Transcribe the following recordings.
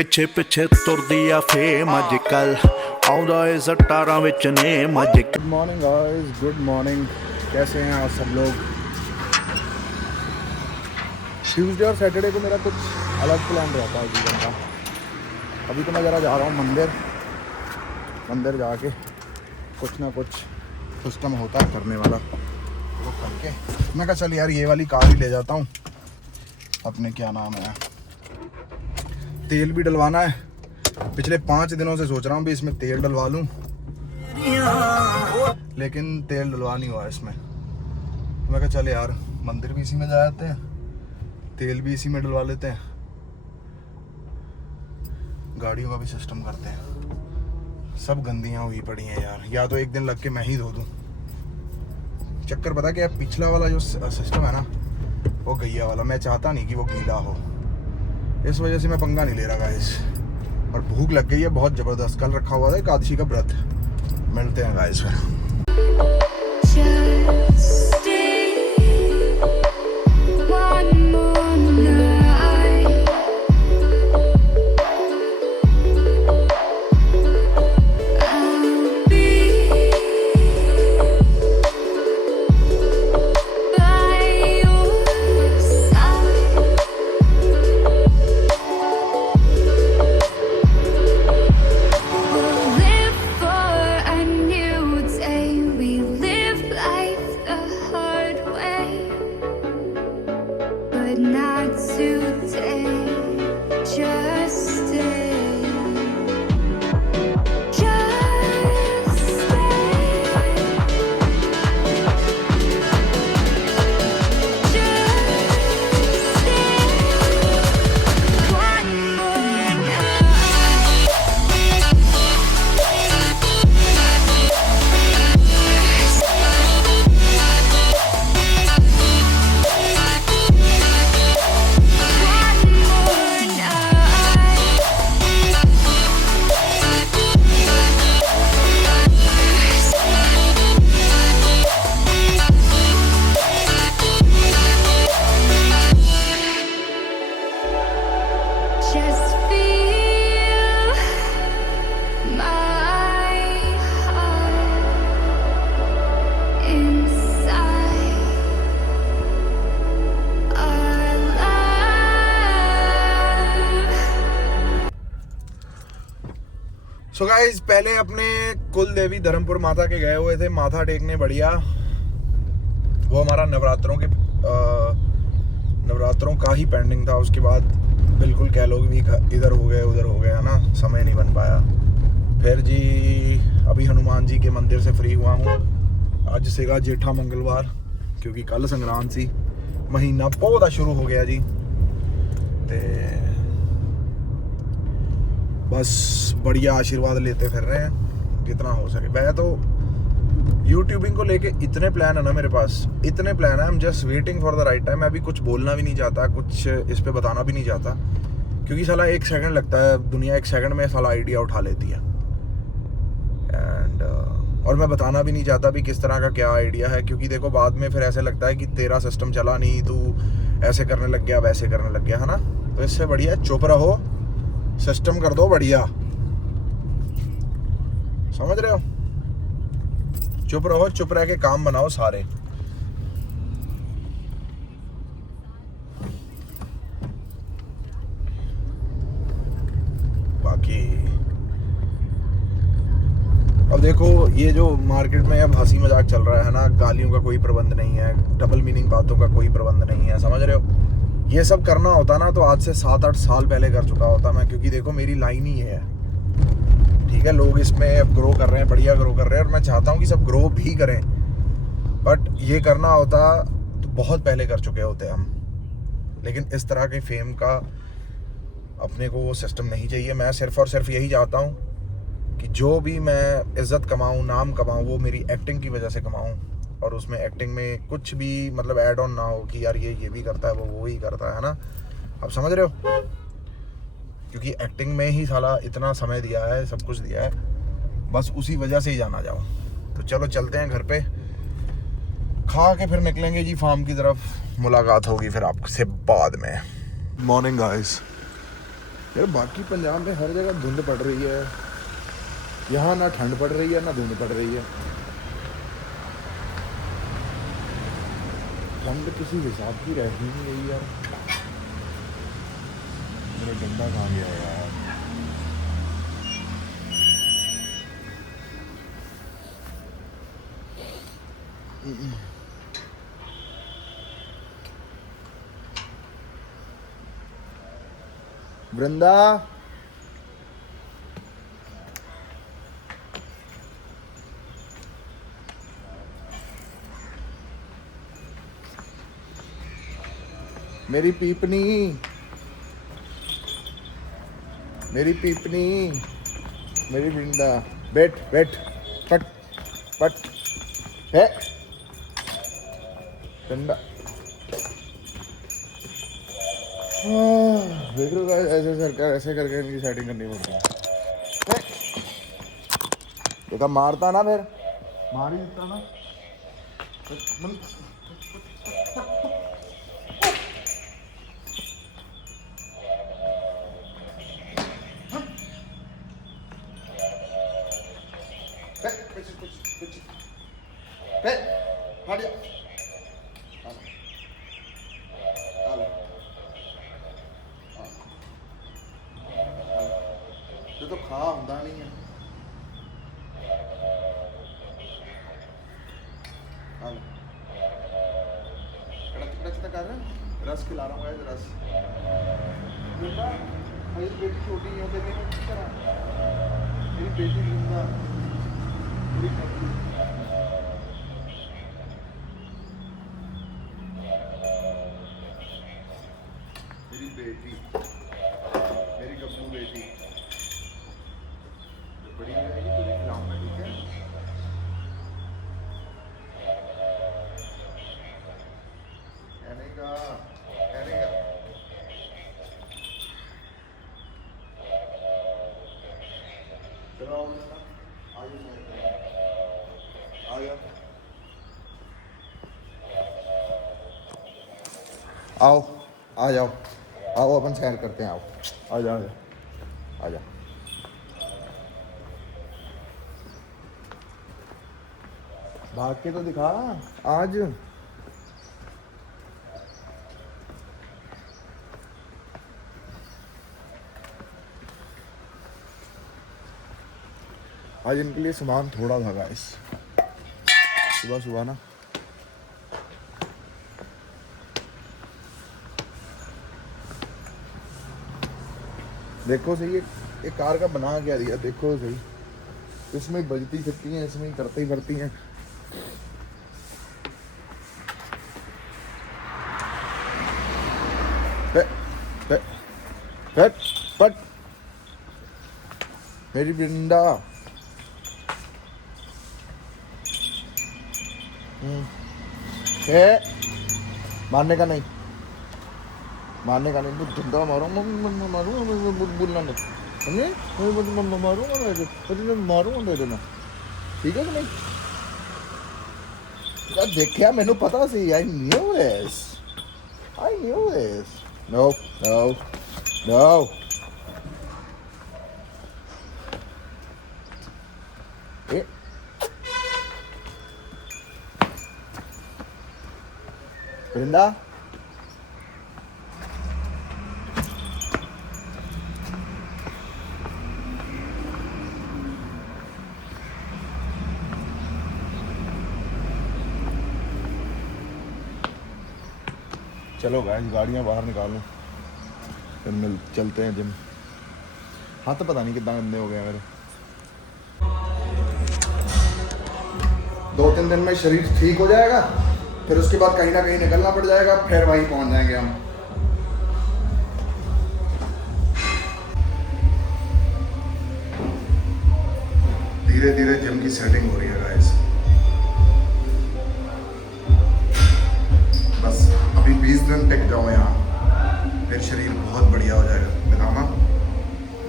ਪਿੱਛੇ ਪਿੱਛੇ ਤੁਰਦੀ ਆ ਫੇਮ ਅੱਜ ਕੱਲ ਆਉਂਦਾ ਏ ਸਟਾਰਾਂ ਵਿੱਚ ਨੇਮ ਅੱਜ। Good morning guys, good morning. कैसे हैं आप सब लोग? ट्यूसडे और सैटरडे को मेरा कुछ अलग प्लान रहता है जीवन का। अभी तो मैं ज़रा जा रहा हूँ मंदिर जाके कुछ ना कुछ सिस्टम होता है करने वाला, वो करके मैं कहा चल यार ये वाली कार ही ले जाता हूँ अपने, क्या नाम है, तेल भी डलवाना है। पिछले 5 दिनों से सोच रहा हूँ भी इसमें तेल डलवा लूँ, लेकिन तेल डलवा नहीं हुआ इसमें। तो मैं कहा चल यार मंदिर भी इसी में जा जाते हैं, तेल भी इसी में डलवा लेते हैं, गाड़ियों का भी सिस्टम करते हैं। सब गंदियाँ हुई पड़ी हैं यार, या तो एक दिन लग के मैं ही धो दूँ। चक्कर पता क्या, पिछला वाला जो सिस्टम है ना वो गैया वाला, मैं चाहता नहीं कि वो गीला हो, इस वजह से मैं पंगा नहीं ले रहा गाइस। और भूख लग गई है बहुत ज़बरदस्त, कल रखा हुआ था एकादशी का व्रत। मिलते हैं गाइस फिर। सो गाइस, पहले अपने कुल देवी धर्मपुर माता के गए हुए थे माथा टेकने, बढ़िया। वो हमारा नवरात्रों का ही पेंडिंग था। उसके बाद बिल्कुल कह लो भी इधर हो गए उधर हो गए, है ना, समय नहीं बन पाया। फिर जी अभी हनुमान जी के मंदिर से फ्री हुआ हूँ। आज सेगा जेठा मंगलवार, क्योंकि कल संक्रांत सी, महीना पौधा शुरू हो गया जी। ते बस बढ़िया आशीर्वाद लेते फिर रहे हैं जितना हो सके। मैं तो यूट्यूबिंग को लेके इतने प्लान है ना मेरे पास, इतने प्लान है, I am just waiting for the right time. मैं अभी कुछ बोलना भी नहीं चाहता, कुछ इस पे बताना भी नहीं चाहता, क्योंकि साला 1 सेकंड लगता है, दुनिया 1 सेकंड में साला आइडिया उठा लेती है। एंड और मैं बताना भी नहीं चाहता भी किस तरह का क्या आइडिया है, क्योंकि देखो बाद में फिर ऐसे लगता है कि तेरा सिस्टम चला नहीं, तू ऐसे करने लग गया वैसे करने लग गया, है ना। तो इससे बढ़िया चुप रहो, सिस्टम कर दो बढ़िया, समझ रहे हो। चुप रहो, चुप रह के काम बनाओ सारे। बाकी अब देखो, ये जो मार्केट में अब हंसी मजाक चल रहा है ना, गालियों का कोई प्रबंध नहीं है, डबल मीनिंग बातों का कोई प्रबंध नहीं है, समझ रहे हो। ये सब करना होता ना तो आज से 7-8 साल पहले कर चुका होता मैं, क्योंकि देखो मेरी लाइन ही है, ठीक है। लोग इसमें अब ग्रो कर रहे हैं, बढ़िया ग्रो कर रहे हैं, और मैं चाहता हूँ कि सब ग्रो भी करें, बट ये करना होता तो बहुत पहले कर चुके होते हम। लेकिन इस तरह के फेम का अपने को वो सिस्टम नहीं चाहिए। मैं सिर्फ और सिर्फ यही चाहता हूँ कि जो भी मैं इज़्ज़त कमाऊँ, नाम कमाऊँ, वो मेरी एक्टिंग की वजह से कमाऊँ, और उसमें एक्टिंग में कुछ भी मतलब ऐड ऑन ना हो कि यार ये भी करता है वो ही करता है ना। आप समझ रहे हो, क्योंकि एक्टिंग में ही साला इतना समय दिया है, सब कुछ दिया है, बस उसी वजह से ही जाना जाओ। तो चलो चलते हैं घर पे, खा के फिर निकलेंगे जी फार्म की तरफ। मुलाकात होगी फिर आपसे बाद में। मॉर्निंग गाइस, यार बाकी पंजाब में हर जगह धुंध पड़ रही है, यहाँ ना ठंड पड़ रही है ना धुंध पड़ रही है। ठंड किसी हिसाब की रह ही नहीं रही यार। मेरा डंडा कहाँ गया यार? वृंदा, मेरी पीपनी, मेरी पीपनी, मेरी वृंदा, बैठ बैठ, पट पट है ठंडा। देख लो गाइस, ऐसे सरकार ऐसे करके इनकी सेटिंग करनी पड़ती है। देखा मारता ना, फिर मार ही देता ना। तो खा ਹੁੰਦਾ नहीं है। कड़ा कर रहे हैं, रस खिला रहा हूँ गाइस, रस। बेटा मेरी बेटी छोटी है, देखने में किस तरह मेरी बेटी जिंदा, मेरी बेटी, मेरी बेटी, मेरी गब्बू बेटी बड़ी हो जाएगी तुझे खिलाऊंगा, ठीक है? कहने का चलो आ जाओ, आओ आ जाओ, आओ अपन सैर करते हैं, आओ आ जाओ आ जाओ। भाग के तो दिखा आज। आज इनके लिए सामान थोड़ा था गाइस, सुबह सुबह ना। देखो सही, एक कार का बना क्या दिया, देखो सही। इसमें बजती फिरती हैं, इसमें करती फिरती हैं। पट मेरी वृंदा, मारने का नहीं, मारने का नहीं, झंडा मारूंगा, बोलना नहीं, मारूंगा, मारूंगा दे देना, ठीक है कि नहीं? यार देखिया, मैंने पता सी, I knew this, I knew this. No no no, Vrinda, चलो गाइस गाड़ियाँ बाहर निकालो, फिर मिल चलते हैं जिम। हाथ पता नहीं कितना गंदे हो गए मेरे। 2-3 दिन में शरीर ठीक हो जाएगा, फिर उसके बाद कहीं ना कहीं निकलना पड़ जाएगा, फिर वहीं पहुंच जाएंगे हम। धीरे धीरे जिम की सेटिंग हो रही है गाइस। बस अभी 20 दिन टिक जाओ यहाँ, फिर शरीर बहुत बढ़िया हो जाएगा।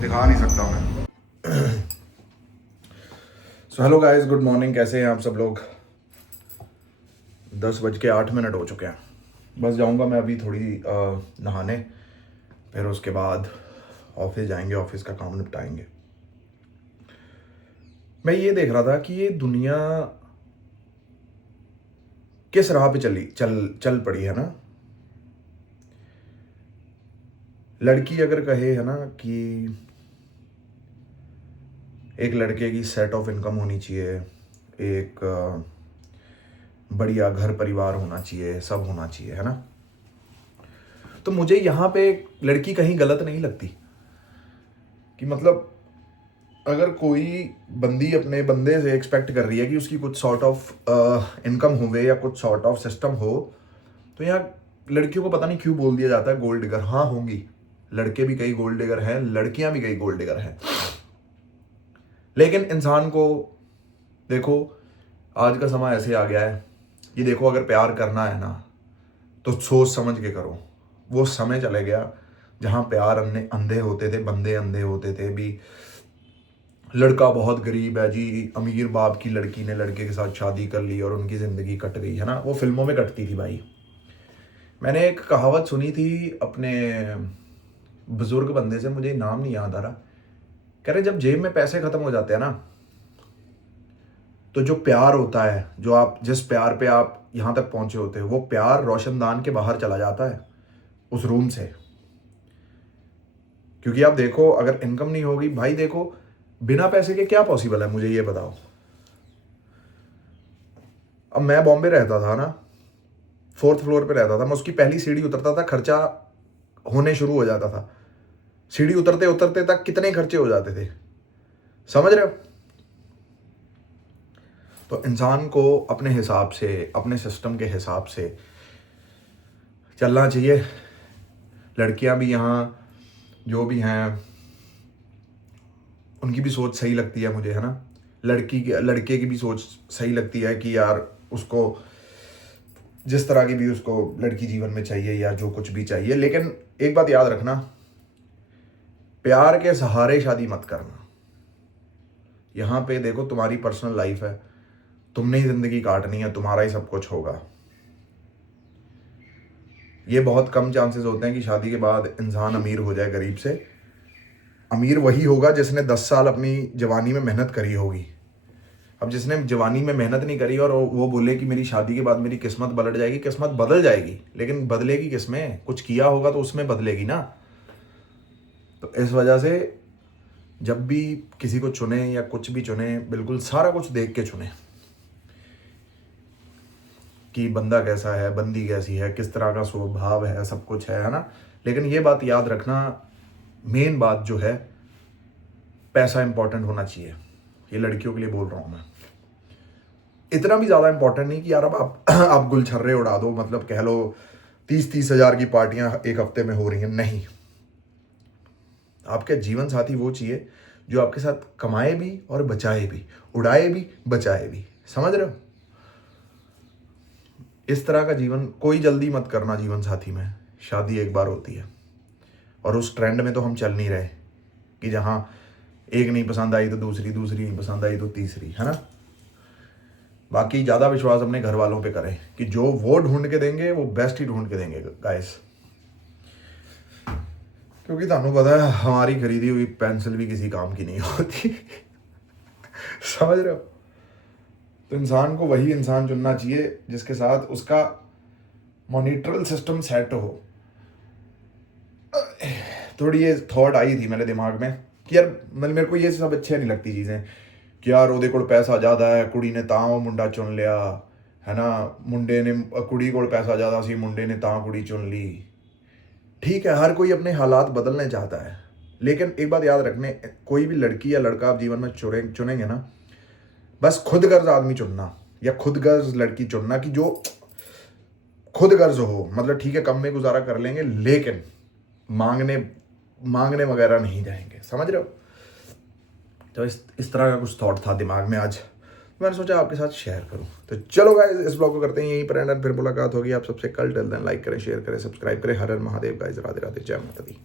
दिखा नहीं सकता मैं। So hello guys, good morning, कैसे हैं आप सब लोग? 10:08 हो चुके हैं। बस जाऊंगा मैं अभी थोड़ी नहाने, फिर उसके बाद ऑफिस जाएंगे, ऑफिस का काम निपटाएंगे। मैं ये देख रहा था कि ये दुनिया किस राह पे चल पड़ी है ना। लड़की अगर कहे है ना कि एक लड़के की सेट ऑफ इनकम होनी चाहिए, एक बढ़िया घर परिवार होना चाहिए, सब होना चाहिए, है ना, तो मुझे यहाँ पे लड़की कहीं गलत नहीं लगती। कि मतलब अगर कोई बंदी अपने बंदे से एक्सपेक्ट कर रही है कि उसकी कुछ सॉर्ट ऑफ इनकम होवे या कुछ सॉर्ट ऑफ सिस्टम हो, तो यहाँ लड़कियों को पता नहीं क्यों बोल दिया जाता है गोल्ड डिगर। हाँ होंगी, लड़के भी कई गोल्ड डिगर हैं, लड़कियां भी कई गोल्ड डिगर हैं, लेकिन इंसान को देखो, आज का समय ऐसे आ गया है कि देखो अगर प्यार करना है ना तो सोच समझ के करो। वो समय चले गया जहाँ प्यार अंधे होते थे, बंदे अंधे होते थे। भी लड़का बहुत गरीब है जी, अमीर बाप की लड़की ने लड़के के साथ शादी कर ली और उनकी ज़िंदगी कट गई, है ना। वो फिल्मों में कटती थी भाई। मैंने एक कहावत सुनी थी अपने बुजुर्ग बंदे से, मुझे नाम नहीं याद आ रहा, कह रहे जब जेब में पैसे ख़त्म हो जाते हैं ना, तो जो प्यार होता है, जो आप जिस प्यार पे आप यहाँ तक पहुँचे होते हो, वो प्यार रोशनदान के बाहर चला जाता है उस रूम से। क्योंकि आप देखो अगर इनकम नहीं होगी भाई, देखो बिना पैसे के क्या पॉसिबल है, मुझे ये बताओ। अब मैं बॉम्बे रहता था ना, 4th फ्लोर पे रहता था मैं, उसकी पहली सीढ़ी उतरता था, खर्चा होने शुरू हो जाता था। सीढ़ी उतरते उतरते तक कितने खर्चे हो जाते थे, समझ रहे हो। तो इंसान को अपने हिसाब से, अपने सिस्टम के हिसाब से चलना चाहिए। लड़कियां भी यहाँ जो भी हैं उनकी भी सोच सही लगती है मुझे, है ना। लड़के की भी सोच सही लगती है कि यार उसको जिस तरह की भी उसको लड़की जीवन में चाहिए या जो कुछ भी चाहिए, लेकिन एक बात याद रखना, प्यार के सहारे शादी मत करना। यहाँ पे देखो तुम्हारी पर्सनल लाइफ है, तुमने ही जिंदगी काटनी है, तुम्हारा ही सब कुछ होगा। ये बहुत कम चांसेस होते हैं कि शादी के बाद इंसान अमीर हो जाए गरीब से। अमीर वही होगा जिसने 10 साल अपनी जवानी में मेहनत करी होगी। अब जिसने जवानी में मेहनत नहीं करी और वो बोले कि मेरी शादी के बाद मेरी किस्मत पलट जाएगी, किस्मत बदल जाएगी, लेकिन बदलेगी किसमें? कुछ किया होगा तो उसमें बदलेगी ना। तो इस वजह से जब भी किसी को चुने या कुछ भी चुने, बिल्कुल सारा कुछ देख के चुने कि बंदा कैसा है, बंदी कैसी है, किस तरह का स्वभाव है, सब कुछ है ना। लेकिन ये बात याद रखना, मेन बात जो है, पैसा इंपॉर्टेंट होना चाहिए। ये लड़कियों के लिए बोल रहा हूँ मैं। इतना भी ज़्यादा इंपॉर्टेंट नहीं कि यार अब आप गुलछर्रे उड़ा दो, मतलब कह लो 30-30 हज़ार की पार्टियां एक हफ्ते में हो रही हैं, नहीं। आपके जीवन साथी वो चाहिए जो आपके साथ कमाए भी और बचाए भी, उड़ाए भी बचाए भी, समझ रहे हो। इस तरह का जीवन कोई जल्दी मत करना जीवन साथी में। शादी एक बार होती है और उस ट्रेंड में तो हम चल नहीं रहे कि जहाँ एक नहीं पसंद आई तो दूसरी, दूसरी नहीं पसंद आई तो तीसरी, है ना। बाकी ज़्यादा विश्वास अपने घर वालों पे करें कि जो वो ढूंढ के देंगे वो बेस्ट ही ढूंढ के देंगे गाइस। क्योंकि ਤੁਹਾਨੂੰ पता है हमारी खरीदी हुई पेंसिल भी किसी काम की नहीं होती समझ रहे हो। तो इंसान को वही इंसान चुनना चाहिए जिसके साथ उसका मॉनिटरल सिस्टम सेट हो। थोड़ी ये थॉट आई थी मेरे दिमाग में कि यार मेरे को ये सब अच्छे नहीं लगती चीज़ें कि यार ਉਹਦੇ ਕੋਲ पैसा ज़्यादा है, कुड़ी ने ਤਾਂ ਉਹ ਮੁੰਡਾ ਚੁਣ ਲਿਆ, है ना, मुंडे ने कुड़ी ਕੋਲ पैसा ज़्यादा सी, मुंडे ने ਤਾਂ कुड़ी चुन ली। ठीक है, हर कोई अपने हालात बदलने चाहता है, लेकिन एक बात याद रखने, कोई भी लड़की या लड़का आप जीवन में चुनेंगे ना, बस खुद गर्ज आदमी चुनना या खुद गर्ज लड़की चुनना कि जो खुद गर्ज हो। मतलब ठीक है कम में गुजारा कर लेंगे, लेकिन मांगने वगैरह नहीं जाएंगे, समझ रहे हो। तो इस तरह का कुछ थॉट था दिमाग में आज, मैंने सोचा आपके साथ शेयर करूं। तो चलो गाइस, इस ब्लॉग को करते हैं यहीं पर एंड, फिर मुलाकात होगी आप सबसे कल। टिल देन लाइक करें, शेयर करें, सब्सक्राइब करें। हर हर महादेव गाइस, राधे राधे, जय माता दी।